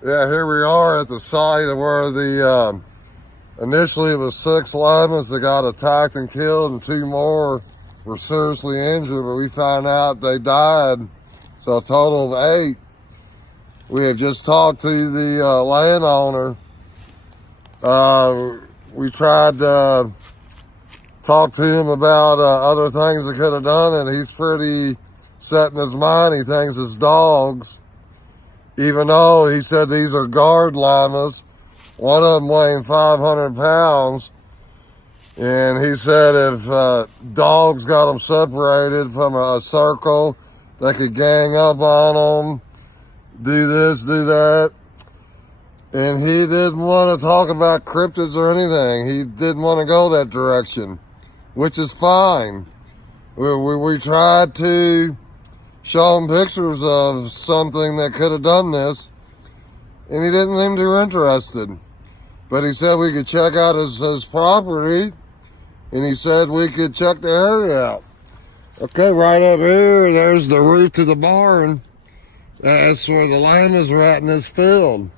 Yeah, here we are at the site of where the, initially it was 6 llamas that got attacked and killed, and 2 more were seriously injured, but we found out they died. So a total of 8. We have just talked to the landowner. We tried to talk to him about other things they could have done, and he's pretty set in his mind. He thinks it's dogs, even though he said these are guard llamas, one of them weighing 500 pounds. And he said if dogs got them separated from a circle, they could gang up on them, do this, do that. And he didn't want to talk about cryptids or anything. He didn't want to go that direction, which is fine. We tried to show him pictures of something that could have done this, and he didn't seem too interested. But he said we could check out his property, and he said we could check the area out. Okay, right up here, there's the roof to the barn. That's where the llamas are at in this field.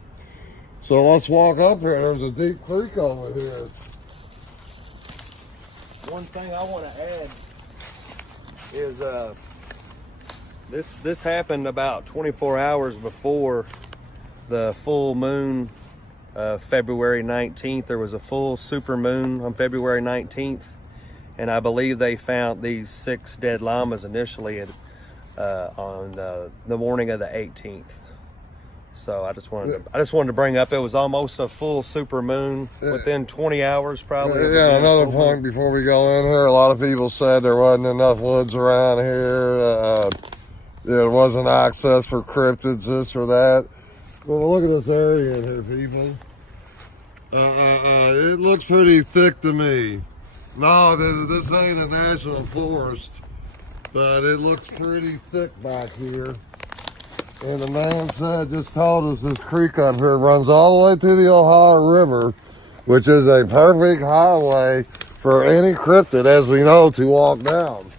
So let's walk up here. There's a deep creek over here. One thing I want to add is this happened about 24 hours before the full moon, February 19th. There was a full super moon on February 19th, and I believe they found these 6 dead llamas initially on the morning of the 18th. So I just wanted to bring up, it was almost a full super moon within 20 hours probably. Yeah, another point before we go in here, a lot of people said there wasn't enough woods around here. There wasn't access for cryptids, this or that. Well, look at this area in here, people. It looks pretty thick to me. No, this ain't a national forest, but it looks pretty thick back here. And the man just told us this creek up here runs all the way to the Ohio River, which is a perfect highway for any cryptid, as we know, to walk down.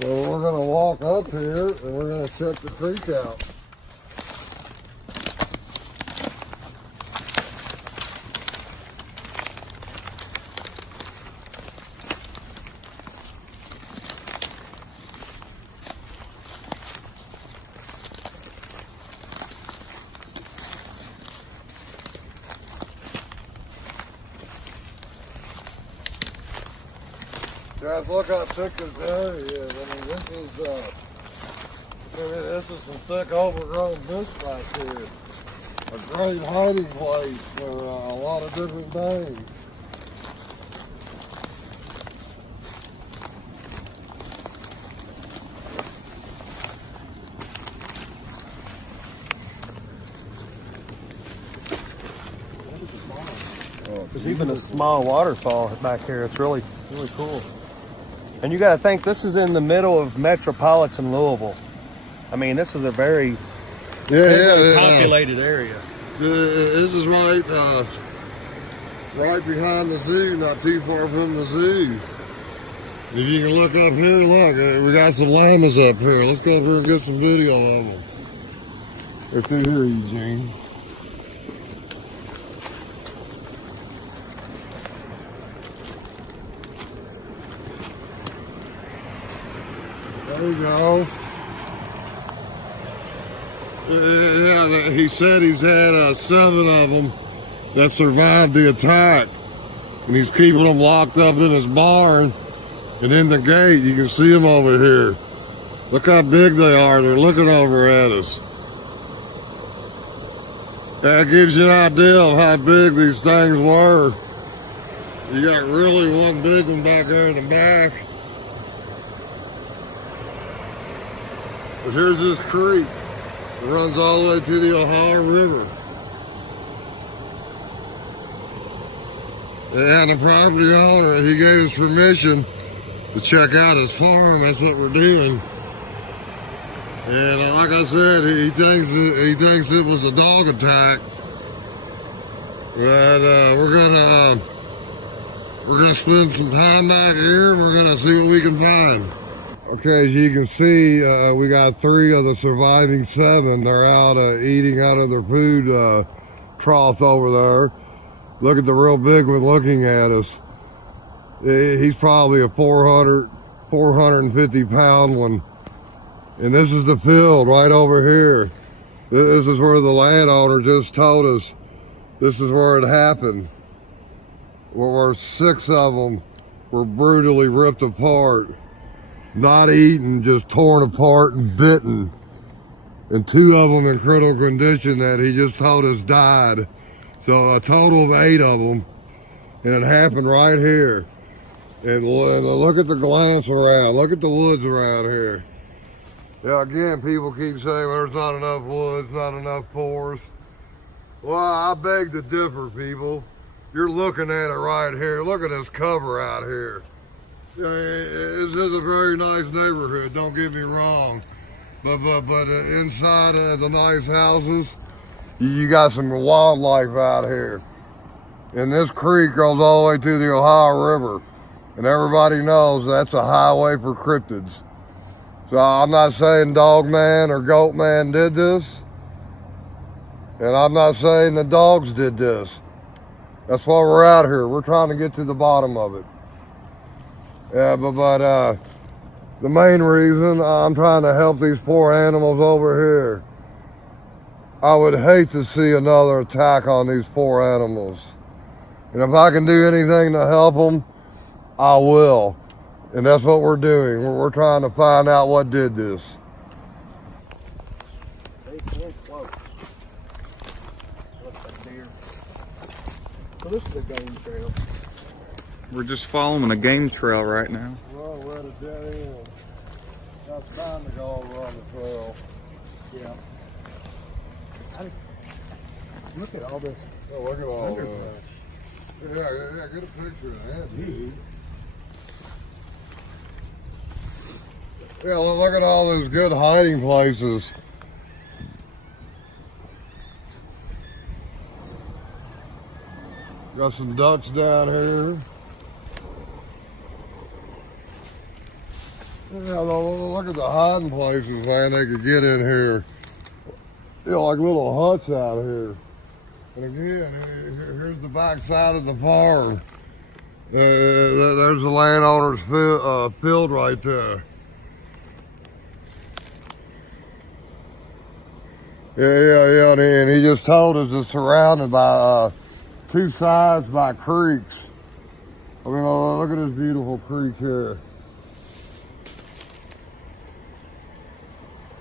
So we're gonna walk up here and we're gonna check the creek out. Guys, look how thick this area is. I mean, this is some thick overgrown bush back here. A great hiding place for a lot of different things. There's even a small waterfall back here. It's really cool. And you got to think, this is in the middle of metropolitan Louisville. I mean, this is a very populated area. This is right behind the zoo, not too far from the zoo. If you can look up here, look, we got some llamas up here. Let's go up here and get some video of them. They're through here, Eugene. There we go. Yeah, he said he's had 7 of them that survived the attack. And he's keeping them locked up in his barn. And in the gate, you can see them over here. Look how big they are. They're looking over at us. That gives you an idea of how big these things were. You got really one big one back there in the back. But here's this creek. It runs all the way to the Ohio River. And the property owner, he gave us permission to check out his farm. That's what we're doing. And like I said, he thinks it was a dog attack. But we're gonna spend some time back here and we're gonna see what we can find. Okay, as you can see, we got 3 of the surviving 7. They're out eating out of their food trough over there. Look at the real big one looking at us. He's probably a 450 pound one. And this is the field right over here. This is where the landowner just told us this is where it happened. Where 6 of them were brutally ripped apart. Not eaten, just torn apart and bitten. And 2 of them in critical condition that he just told us died. So a total of 8 of them. And it happened right here. And look at the glance around. Look at the woods around here. Yeah, again, people keep saying there's not enough woods, not enough forest. Well, I beg to differ, people. You're looking at it right here. Look at this cover out here. This is a very nice neighborhood, don't get me wrong. But inside of the nice houses, you got some wildlife out here. And this creek goes all the way to the Ohio River. And everybody knows that's a highway for cryptids. So I'm not saying Dog Man or Goat Man did this. And I'm not saying the dogs did this. That's why we're out here. We're trying to get to the bottom of it. Yeah, but the main reason I'm trying to help these 4 animals over here. I would hate to see another attack on these 4 animals. And if I can do anything to help them, I will. And that's what we're doing. We're trying to find out what did this. They can't float. Looks like deer. So this is a game trail. We're just following a game trail right now. Well, we're at a dead end. That's time to go over on the trail. Yeah. Look at all this. Oh, look at all underbrush. that. Yeah, get a picture of that, dude. Yeah, look at all those good hiding places. Got some ducks down here. Yeah, look at the hiding places, man, they could get in here. You know, like little huts out here. And again, here's the back side of the farm. There's the landowner's field right there. Yeah, and he just told us it's surrounded by 2 sides by creeks. I mean, look at this beautiful creek here.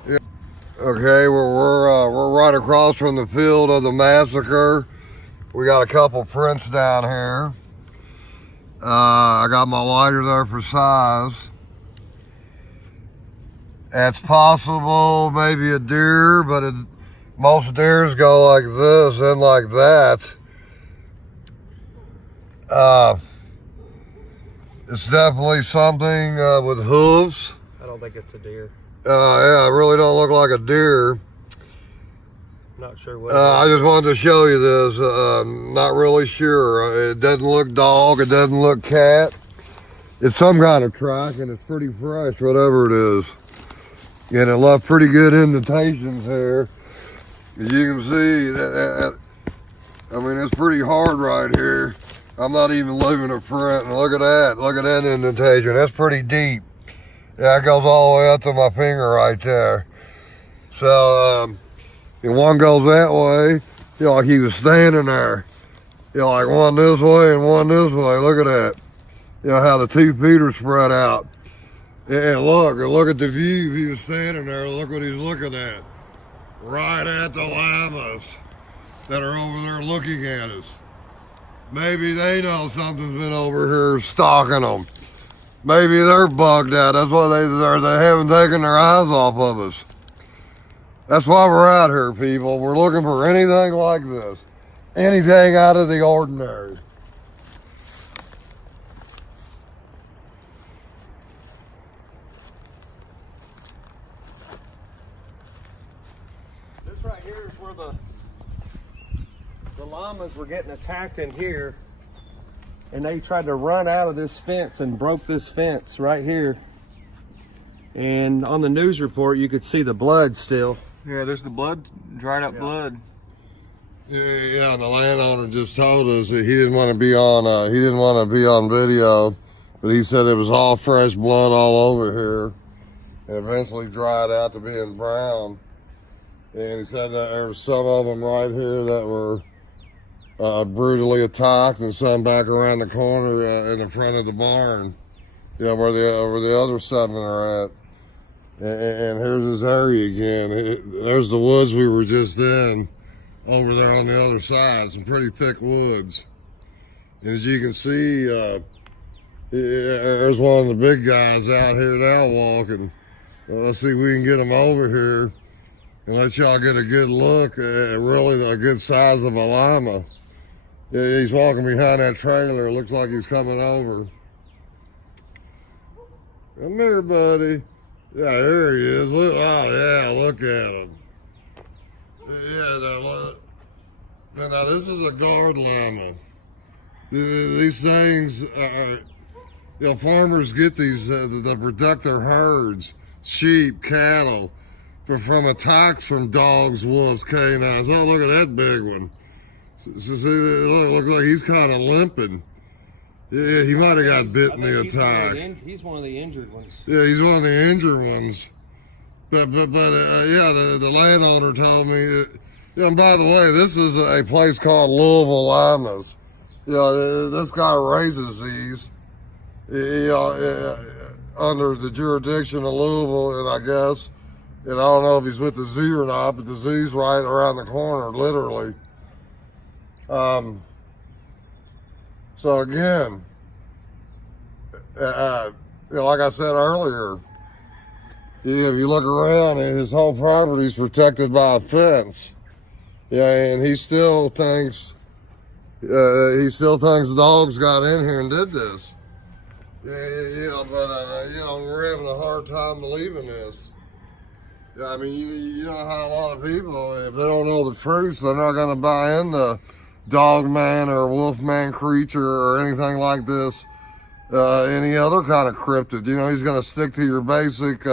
Yeah. Okay, we're right across from the field of the Massacre. We got a couple prints down here. I got my lighter there for size. It's possible maybe a deer, but most deers go like this and like that. It's definitely something with hooves. I don't think it's a deer. Yeah, it really don't look like a deer. Not sure what. I just wanted to show you this. Not really sure. It doesn't look dog. It doesn't look cat. It's some kind of track, and it's pretty fresh, whatever it is. And it left pretty good indentations here. As you can see, I mean, it's pretty hard right here. I'm not even leaving a print. And look at that. Look at that indentation. That's pretty deep. Yeah, it goes all the way up to my finger right there. So, and one goes that way. You know, like he was standing there. You know, like one this way and one this way. Look at that. You know, how the 2 feet are spread out. And look at the view. He was standing there. Look what he's looking at. Right at the llamas that are over there looking at us. Maybe they know something's been over here stalking them. Maybe they're bugged out. That's why they haven't taken their eyes off of us. That's why we're out here, people. We're looking for anything like this. Anything out of the ordinary. This right here is where the llamas were getting attacked in here, and they tried to run out of this fence and broke this fence right here. And on the news report, you could see the blood still. Yeah, there's the blood, dried up blood. Yeah, and the landowner just told us that he didn't want to be on video, but he said it was all fresh blood all over here, and eventually dried out to being brown. And he said that there were some of them right here that were brutally attacked, and some back around the corner in the front of the barn, where the other 7 are at. And here's his area again. There's the woods we were just in. Over there on the other side, some pretty thick woods. And as you can see, there's one of the big guys out here now walking. Well, let's see if we can get him over here and let y'all get a good look at really a good size of a llama. Yeah, he's walking behind that trailer. It looks like he's coming over. Come here, buddy. Yeah, there he is. Look, oh yeah, look at him. Yeah, now this is a guard llama. These things are, farmers get these to protect their herds, sheep, cattle, from attacks from dogs, wolves, canines. Oh, look at that big one. See, looks like he's kind of limping. Yeah, he might have got bit in the attack. He's one of the injured ones. Yeah, he's one of the injured ones. But the landowner told me, and by the way, this is a place called Louisville Animals. This guy raises these, under the jurisdiction of Louisville, and I guess, and I don't know if he's with the zoo or not, but the zoo's right around the corner, literally. So again, like I said earlier, if you look around, his whole property is protected by a fence. Yeah, and he still thinks dogs got in here and did this. But we're having a hard time believing this. Yeah, I mean, you know how a lot of people, if they don't know the truth, they're not going to buy into dog man or wolf man creature or anything like this. Any other kind of cryptid, he's going to stick to your basic,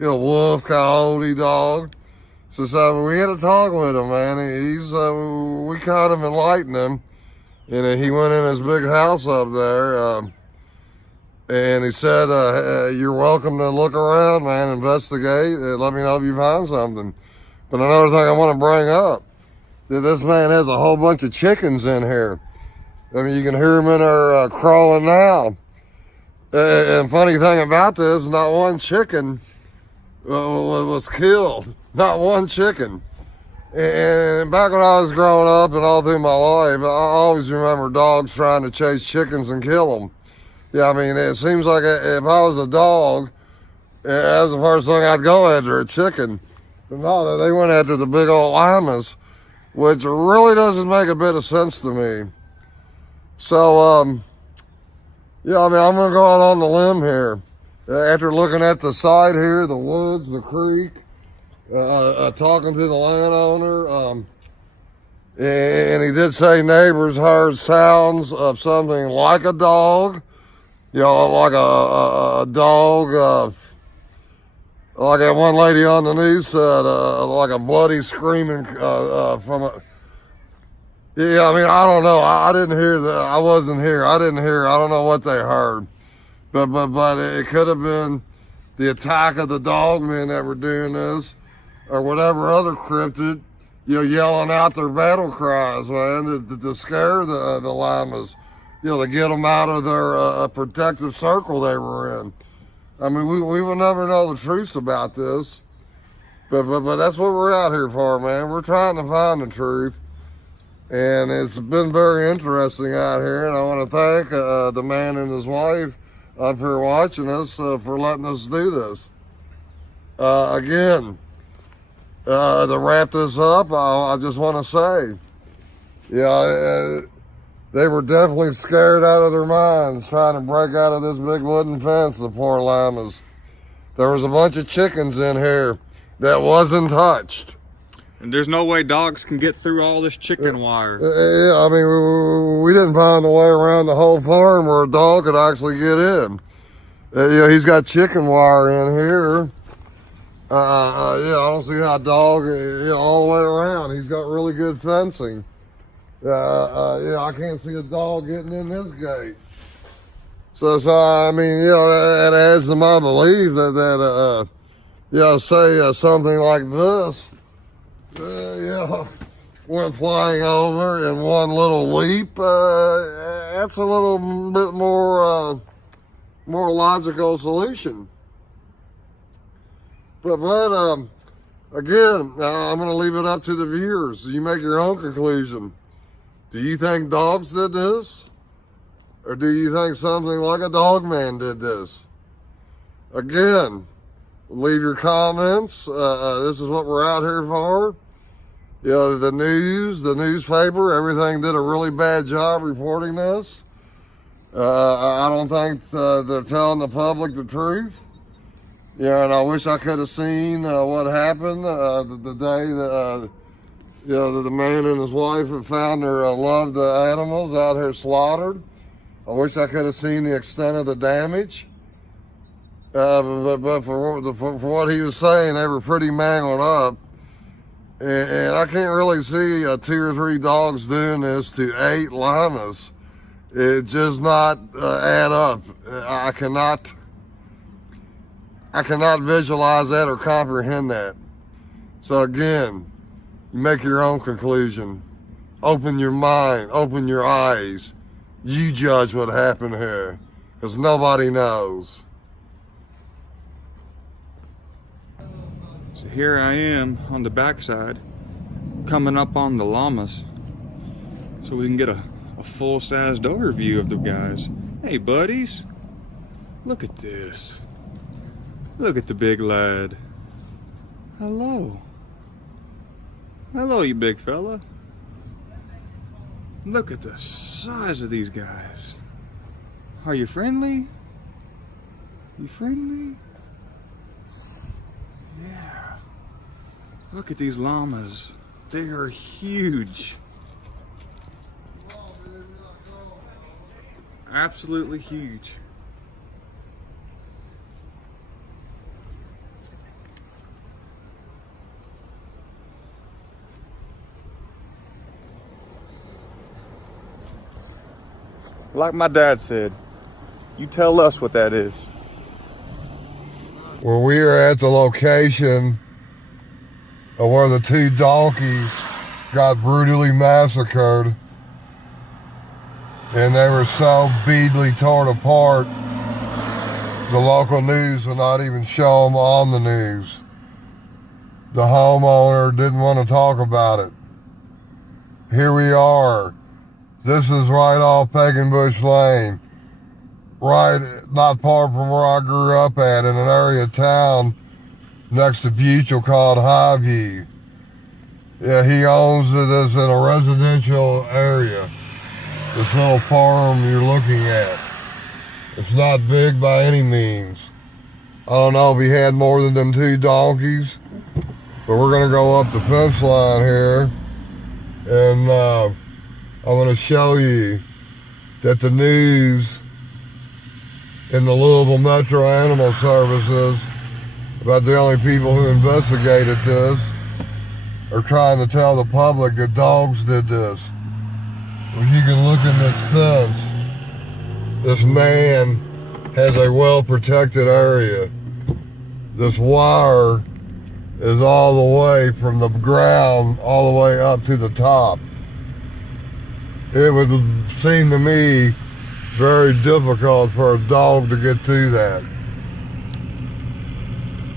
wolf, coyote, dog. So we had a talk with him, man. We kind of enlightened him, and he went in his big house up there, and he said, "You're welcome to look around, man. Investigate. Let me know if you find something." But another thing I want to bring up, that this man has a whole bunch of chickens in here. I mean, you can hear them in there crawling now. And funny thing about this, not one chicken was killed. Not one chicken. And back when I was growing up and all through my life, I always remember dogs trying to chase chickens and kill them. Yeah, I mean, it seems like if I was a dog, that was the first thing I'd go after, a chicken. But no, they went after the big old llamas, which really doesn't make a bit of sense to me. So, I'm going to go out on the limb here. After looking at the site here, the woods, the creek, talking to the landowner, and he did say neighbors heard sounds of something like a dog, like a dog, like that one lady on the news said, like a bloody screaming from a... Yeah, I mean, I don't know. I didn't hear that. I wasn't here. I didn't hear. I don't know what they heard. But it could have been the attack of the dogmen that were doing this, or whatever other cryptid, yelling out their battle cries, man, to scare the llamas, to get them out of their protective circle they were in. I mean, we will never know the truth about this, but that's what we're out here for, man. We're trying to find the truth, and it's been very interesting out here, and I want to thank the man and his wife up here watching us for letting us do this. Again, to wrap this up, I just want to say, they were definitely scared out of their minds trying to break out of this big wooden fence, the poor llamas. There was a bunch of chickens in here that wasn't touched. And there's no way dogs can get through all this chicken wire. I mean, we didn't find a way around the whole farm where a dog could actually get in. He's got chicken wire in here. Yeah, I don't see how a dog, all the way around. He's got really good fencing. Yeah, I can't see a dog getting in this gate. So I mean, that adds to my belief that say something like this, went flying over in one little leap. That's a little bit more logical solution. But again, I'm going to leave it up to the viewers. You make your own conclusion. Do you think dogs did this? Or do you think something like a dog man did this? Again, leave your comments. This is what we're out here for. The news, the newspaper, everything did a really bad job reporting this. I don't think they're telling the public the truth. And I wish I could have seen what happened the day that the man and his wife had found their loved animals out here slaughtered. I wish I could have seen the extent of the damage. But for what he was saying, they were pretty mangled up. And I can't really see 2 or 3 dogs doing this to 8 llamas. It just not add up. I cannot visualize that or comprehend that. So again, make your own conclusion. Open your mind, open your eyes. You judge what happened here, because nobody knows. So here I am on the backside, coming up on the llamas, so we can get a full-sized overview of the guys. Hey buddies, look at this. Look at the big lad. Hello. Hello, you big fella. Look at the size of these guys. Are you friendly? You friendly? Yeah. Look at these llamas. They are huge. Absolutely huge. Like my dad said, you tell us what that is. Well, we are at the location of where the 2 donkeys got brutally massacred. And they were so badly torn apart, the local news would not even show them on the news. The homeowner didn't want to talk about it. Here we are. This is right off Pagan Bush Lane, right not far from where I grew up at, in an area of town next to Butyl called Highview. Yeah, he owns this in a residential area, this little farm you're looking at. It's not big by any means. I don't know if he had more than them 2 donkeys, but we're gonna go up the fence line here, and I want to show you that the news in the Louisville Metro Animal Services, about the only people who investigated this, are trying to tell the public that dogs did this. When you can look in this fence, this man has a well-protected area. This wire is all the way from the ground all the way up to the top. It would seem to me very difficult for a dog to get through that.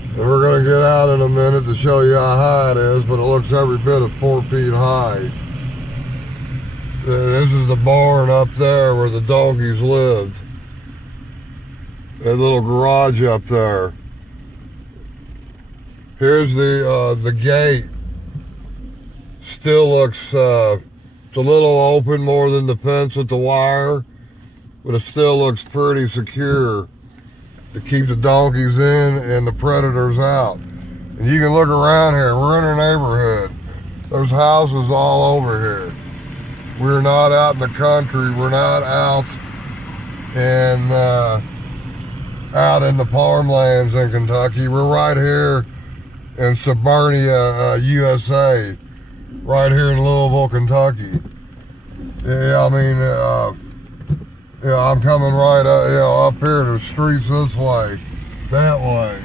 And we're going to get out in a minute to show you how high it is, but it looks every bit of 4 feet high. This is the barn up there where the donkeys lived. That little garage up there. Here's the gate. Still looks it's a little open more than the fence with the wire, but it still looks pretty secure to keep the donkeys in and the predators out. And you can look around here. We're in a neighborhood. There's houses all over here. We're not out in the country. We're not out in out in the farmlands in Kentucky. We're right here in Suburbia, USA, right here in Louisville, Kentucky. Yeah, I mean, I'm coming right up here to the streets this way, that way.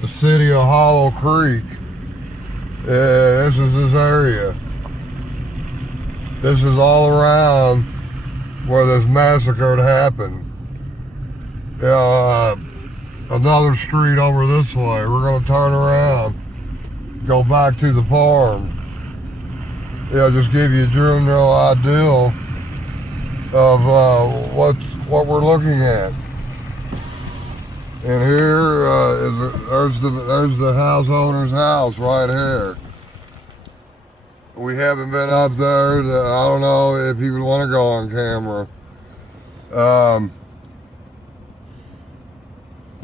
The city of Hollow Creek. This is this area. This is all around where this massacre had happened. Another street over this way. We're gonna turn around, go back to the farm. Just give you a general idea of what we're looking at. And here there's the house owner's house right here. We haven't been up there. I don't know if he would want to go on camera.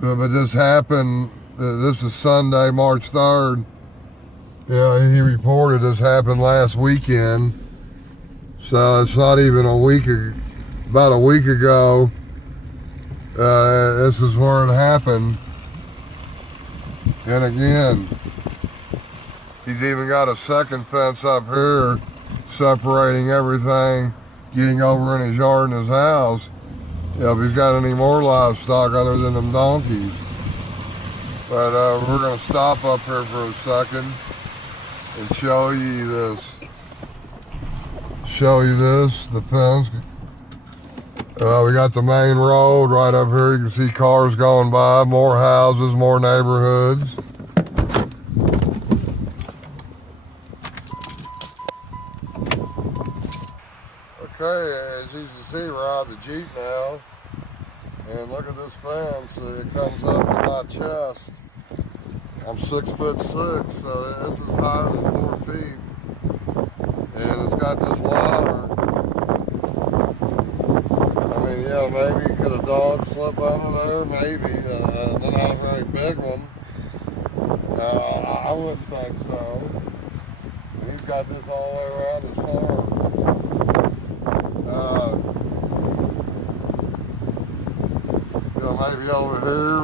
But this happened. This is Sunday, March 3rd. Yeah, he reported this happened last weekend. So it's not even about a week ago. This is where it happened. And again, he's even got a second fence up here separating everything, getting over in his yard and his house. If he's got any more livestock other than them donkeys. But we're going to stop up here for a second and show you this. The fence. We got the main road right up here. You can see cars going by, more houses, more neighborhoods. Okay, as you can see, we're out of the Jeep now. And look at this fence. It comes up to my chest. I'm 6'6", so this is higher than 4 feet. And it's got this water. I mean, yeah, maybe could a dog slip under there? Maybe. They're not a very big one. I wouldn't think so. And he's got this all the way around his farm. Maybe over here,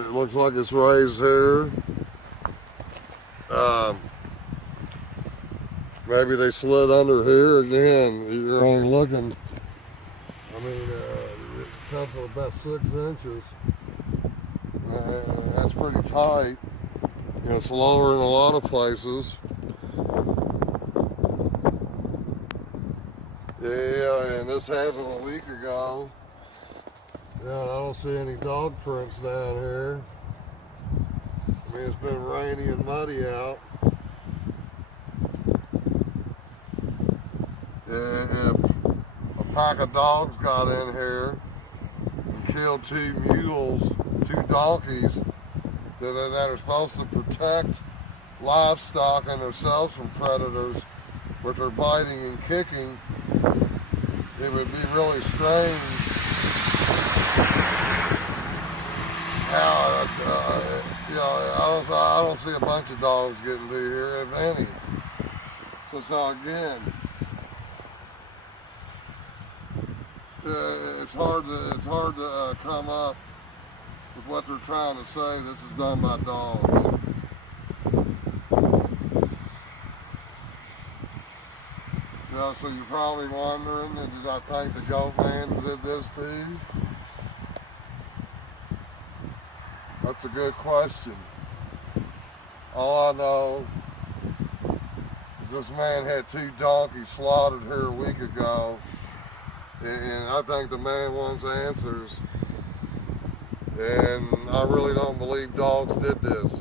it looks like it's raised here. Maybe they slid under here again. You're only looking, I mean, it's a couple about 6 inches. That's pretty tight. It's lower in a lot of places. Yeah, and this happened a week ago. Yeah, I don't see any dog prints down here. I mean, it's been rainy and muddy out. And if a pack of dogs got in here and killed 2 mules, 2 donkeys that are supposed to protect livestock and themselves from predators, but they're biting and kicking, it would be really strange how, I don't see a bunch of dogs getting through here, if any. So again, it's hard to come up with what they're trying to say. This is done by dogs. So you're probably wondering, did I think the goat man did this too? That's a good question. All I know is this man had 2 donkeys slaughtered here a week ago, and I think the man wants answers, and I really don't believe dogs did this.